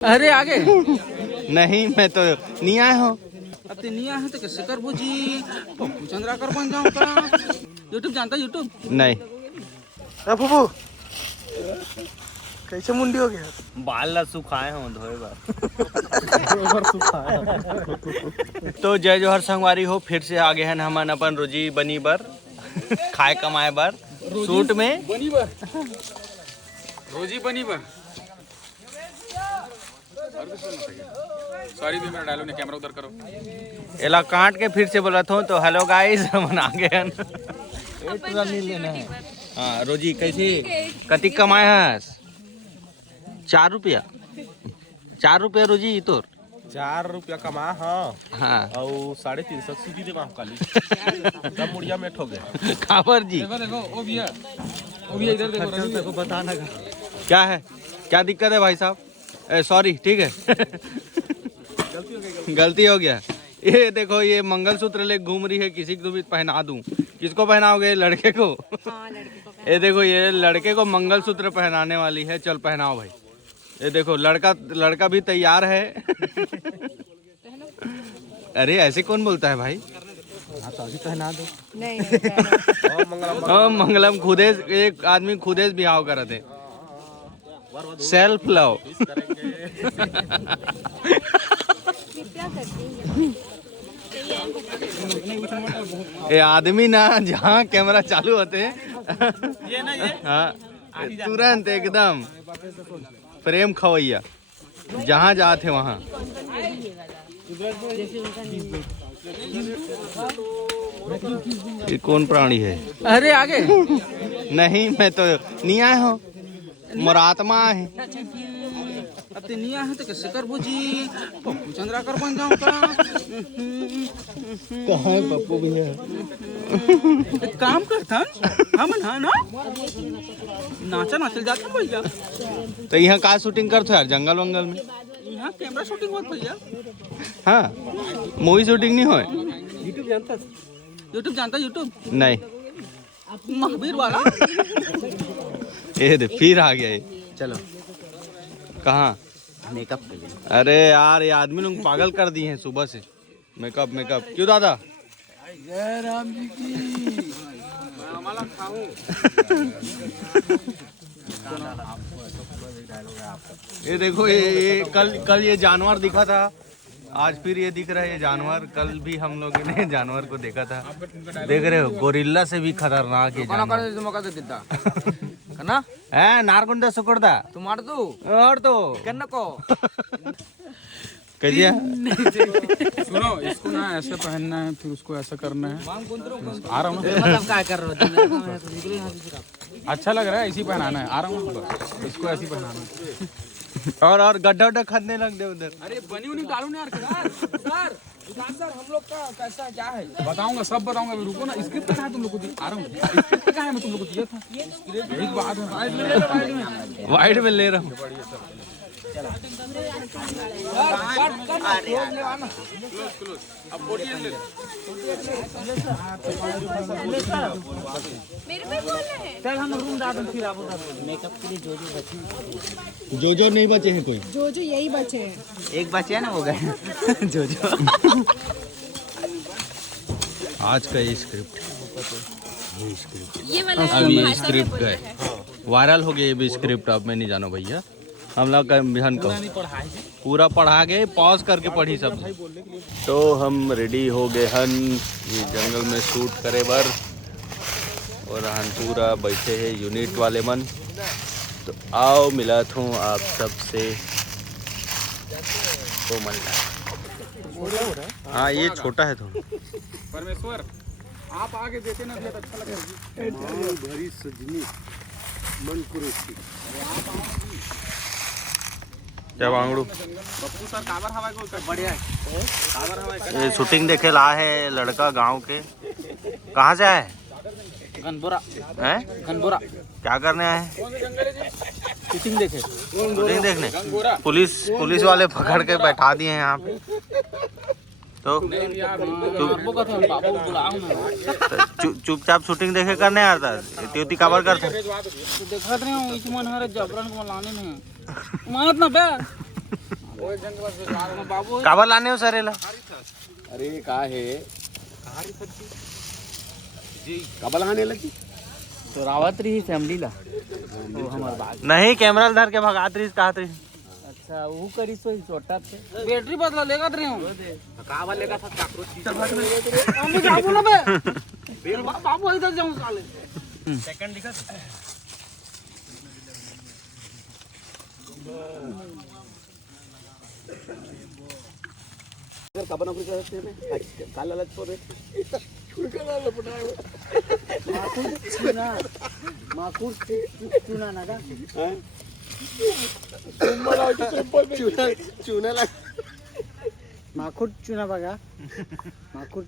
अरे आगे नहीं, मैं तो नहीं आया हूँ। अब तो नहीं आया है तो कैसे कर जी? पप्पू चंद्राकर बन जाऊँ का? यूट्यूब जानता है यूट्यूब? नहीं। पप्पू कैसे मुंडी हो गया? बाल ला सुखाए हूँ धोए बार। तो जय जोहर संगवारी हो, फिर से आगे हैं हमन अपन रोजी बनी बर खाए कमाए बर सूट में बनी बर रोजी बनी बर। सॉरी भी मेरा डायलॉग ने कैमरा उधर करो। एला काट के फिर से बोला था। तो हेलो गाइस, हमन आगे हैं। पूरा नहीं लेना है। हाँ रोजी कैसी कति कमाए हस? 4 रुपया। 4 रुपया रोजी तोर 4 रुपया कमा। हाँ हाँ और 350 सीधी दे काली तब मुड़िया में ठो गए। खाबर जी देखो वो भी है इधर देखो बताना क्या है, क्या दिक्कत है भाई साहब? सॉरी, ठीक है। गलती हो गया। ये देखो, ये मंगलसूत्र ले घूम रही है, किसी को भी पहना दूं। किसको पहनाओगे? लड़के को। हाँ, लड़के को ये देखो, ये लड़के को मंगलसूत्र पहनाने वाली है। चल पहनाओ भाई। ये देखो, लड़का भी तैयार है। अरे ऐसे कौन बोलता है भाई? हाँ तो अभी पहना दो। नहीं मंगलम खुदे, एक आदमी खुदे से बिहाव कर थे। Self love. ये आदमी ना जहाँ कैमरा चालू होते हाँ तुरंत एकदम प्रेम खवैया, जहाँ जाते वहाँ। ये कौन प्राणी है? अरे आगे नहीं, मैं तो नहीं आया हूँ। मोरात्मा है। अब तो नहीं आया है तो कैसे कर जी? पप्पू चंद्राकर बन जाऊँ का? कहाँ है पप्पू भैया? एक काम करता हम ना नाचल जाता भैया। तो यहाँ का शूटिंग करते यार? जंगल वंगल में यहाँ कैमरा शूटिंग होत भैया। हाँ, मूवी शूटिंग नहीं हो? यूट्यूब जानता यूट्यूब? नहीं। महावीर वाला। ये दे फिर आ गया ये। चलो कहाँ? मेकअप। अरे यार, ये आदमी लोग पागल कर दिए हैं सुबह से। मेकअप क्यों दादा? जय राम जी की। ये देखो, ये कल ये जानवर दिखा था, आज फिर ये दिख रहा है। ये जानवर कल भी हम लोगों ने जानवर को देखा था। देख रहे हो, गोरिल्ला से भी खतरनाक है जानवर। कना नारकुंडा सुकुड़दा तुम्हारे तो और तो कन्ना को कजिया। सुनो, इसको ना ऐसे पहनना है, फिर उसको ऐसा करना है। आ रहा हूँ मतलब क्या कर रहे हो? अच्छा लग रहा है, ऐसी पहनाना है। आ रहा हूँ, इसको ऐसी पहनाना है। और गड्ढा खदने लग दे उधर। अरे बनी उन्हीं डालू ना यार। सर हम लोग का कैसा क्या है बताऊंगा, सब बताऊंगा। अभी रुको ना, स्क्रिप्ट कहाँ है तुम लोग को दी? आ रहा हूँ, स्क्रिप्ट कहाँ है? मैं तुम लोग को दिया था। एक बात है, वाइड में ले रहा हूँ। चल हम रूम डाल फिर आप मेकअप के लिए जो बचे जो नहीं बचे हैं कोई। जो यही बचे हैं। एक बचे है ना, वो गए जो आज का ये स्क्रिप्ट, ये वाला अब ये स्क्रिप्ट गए वायरल हो गया। ये भी स्क्रिप्ट अब मैं नहीं जानो भैया। हम लोग का बिहान को पूरा पढ़ा के पॉज करके पढ़ी सब। तो हम रेडी हो गए हन ये जंगल में शूट करे बर, और हम पूरा बैठे हैं यूनिट वाले मन। तो आओ मिला हूँ आप सबसे। तो मन हाँ, ये छोटा है थोड़ा। परमेश्वर आप आगे देते ना तो अच्छा लगेगा। भरी सजनी मन कुरेशी। क्या बांगड़ू? बप्पू सर काबर हवा को बढ़िया है। काबर हवा ये शूटिंग देखे ला है लड़का गांव के। कहाँ से आए गनबोरा हैं? गनबोरा क्या करने आए? शूटिंग देखे। शूटिंग देखने। पुलिस वाले पकड़ के बैठा दिए हैं यहाँ पे। तो चुपचाप शूटिंग देखे करने आता त्योती काबर करते? देखत नहीं हूँ इस मन हरे जबरन को लाने नहीं मानत ना बे। काबर लाने हो सरेला? अरे का है कबल आने लगी तो रावत रही फैमिली ला वो हमार बाग। नहीं कैमरा धर के भगात रही कहा रही। अच्छा वो करी सो छोटा थे बैटरी बदला लेगा रहे हूँ काबल लेगा था काकरोच बाबू ना बाबू इधर जाऊँ साले सेकंड दिखा कबल नौकरी करते हैं काला लच पर माकुर चुना ना का चूना लग माकुर चुना बघा माकुर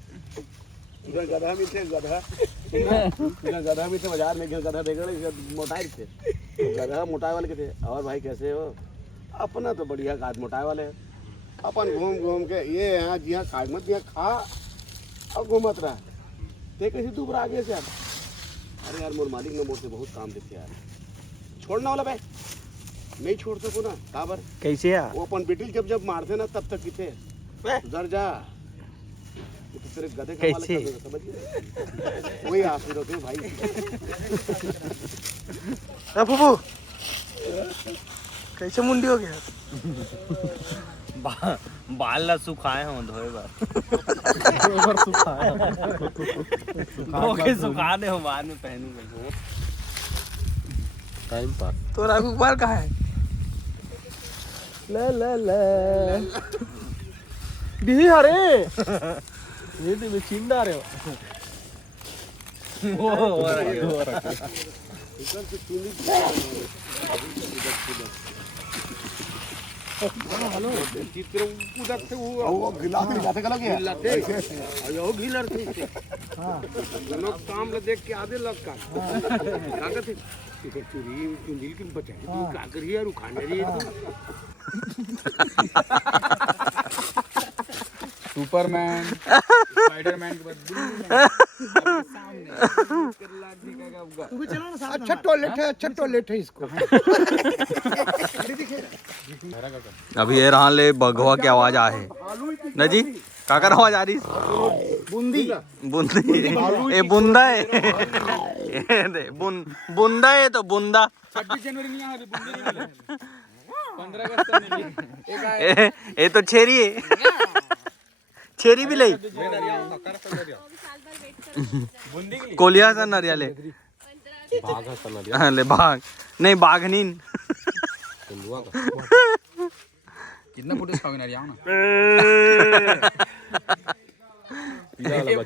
इधर गधा भी थे गधा बाजार में गधा देखा मोटाई थे गधा मोटाई वाले के थे। और भाई कैसे हो? अपना तो बढ़िया काज मोटाई वाले है। अपन घूम घूम के ये यहाँ जिहाँ खाए मत यहाँ खा और घूमत रहा ते कैसे तू आगे से यार। अरे यार मोर मालिक ने मोर से बहुत काम देते यार। छोड़ना वाला भाई नहीं छोड़ सको ना काबर कैसे है? वो अपन बेटिल जब मारते ना तब तक किथे उधर जा तो तेरे गधे का मालिक कर देगा, समझ गए? वही आंसू रोते भाई। फूफू कैसे मुंडी हो गया? बाल ला सुखाए हो धोए बार सुखा दे हो बाद में पहनूंगा। टाइम पास तो राघु बाल कहाँ है? ले ले ले दी हरे ये तो चिंदा रहे हो। चित्र उधर से वो गिलास जाते गलत है यो गिलर थे हां दोनों काम ले देख के आधे लग का लागत है इधर चुरी चुंदिल की बचा तू का करी यार खाने रही है सुपरमैन स्पाइडरमैन के बाद अच्छा टॉयलेट है इसको। अभी ये रहा ले बघवा की आवाज आ है ना जी काकर आवाज आ रही बूंदी बूंदी ये बुंदा है बुंदा है तो बुंदा 26 जनवरी नहीं आ रही बुंदी नहीं मिले 15 अगस्त को मिली ये तो छेरी है छेरी भी लई कोलिया सा नरियाले भाग है सनरिया हाँ ले बाघ नहीं बाघनीन कितना फोटो खाओगे ना यार ना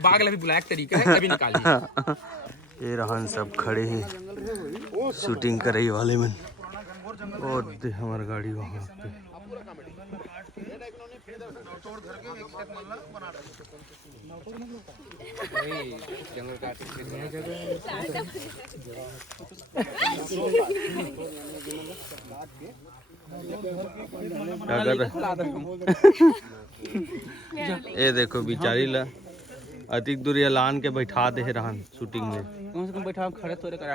बाघ भी ब्लैक तरीका है अभी निकालिए। ये रहन सब खड़े हैं शूटिंग कर रही वाले में और हमारी गाड़ी वहाँ पे क्या कर रहे? ये देखो बेचारी ला अधिक दूर ये लान के बैठा दे रहन शूटिंग में कम से कम बैठा खड़े तोरे करा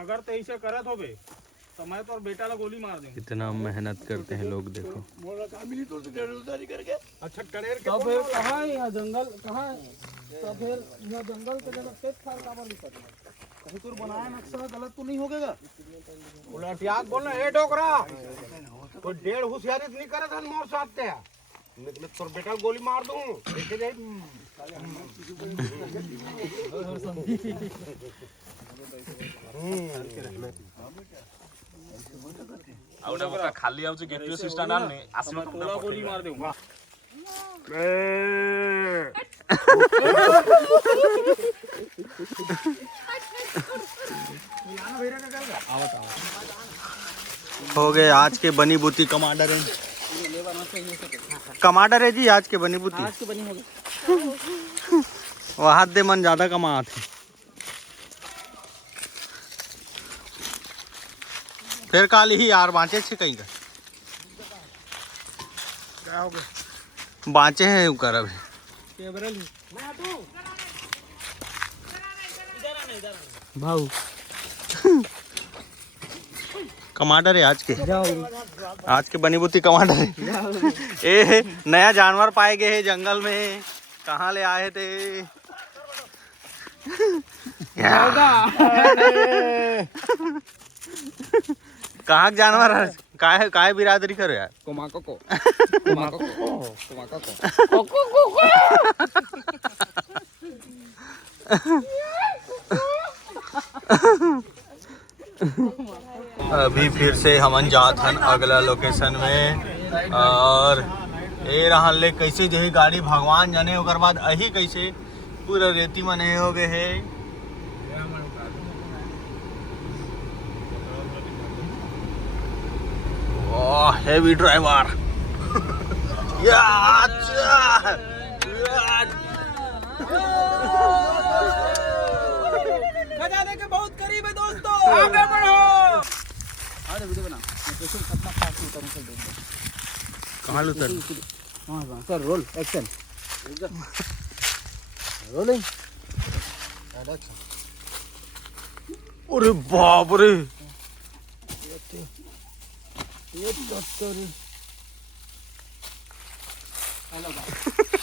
अगर तो ऐसे करत होबे तो मैं तो बेटा ला गोली मार दूंगा। कितना मेहनत करते हैं लोग देखो। अच्छा करेर के फिर कहाँ है यहाँ जंगल कहाँ है? तो फिर यहाँ जंगल के जगह खेत खाल का बन कहीं तू बनाया नक्शा गलत तो नहीं हो गएगा उलट याद बोलना ए डोकरा तो डेढ़ होशियारी नहीं करे था मोर साथ ते निकले तोर बेटा गोली मार दूं देखे जाए खाली आउछ गेटवे सिस्टम आने आसमा तोला गोली मार दूंगा। हो गए आज के बनी बूती कमांडर है कमांडर है जी आज के बनी बूती आज के बनी होगी वो हाथ दे मन ज्यादा कमात है फिर काल ही यार बाँचे छे कहीं का क्या हो गया बाँचे हैं कर अभी भाऊ कमांडर है आज के बनी बुत्ती कमांडर है। ए नया जानवर पाए गए हैं जंगल में, कहाँ ले आए थे? कहाँ के जानवर है? काहे बिरादरी करो यार? अभी फिर से हमन जात हन अगला लोकेशन में, और ए रहन ले कैसे जो है गाड़ी भगवान जाने, ओकर बाद अही कैसे पूरा रेती मने हो गए है। ओह हेवी ड्राइवर या खजाने के बहुत करीब है दोस्तों, आगे बढ़ो। अरे वीडियो बना, मैं कैसे अपना फास्ट उतरूं चल दे। कहाँ उतर? हां सर, रोल एक्शन, रोलिंग। अरे बाप रे, ये डॉक्टर हेलो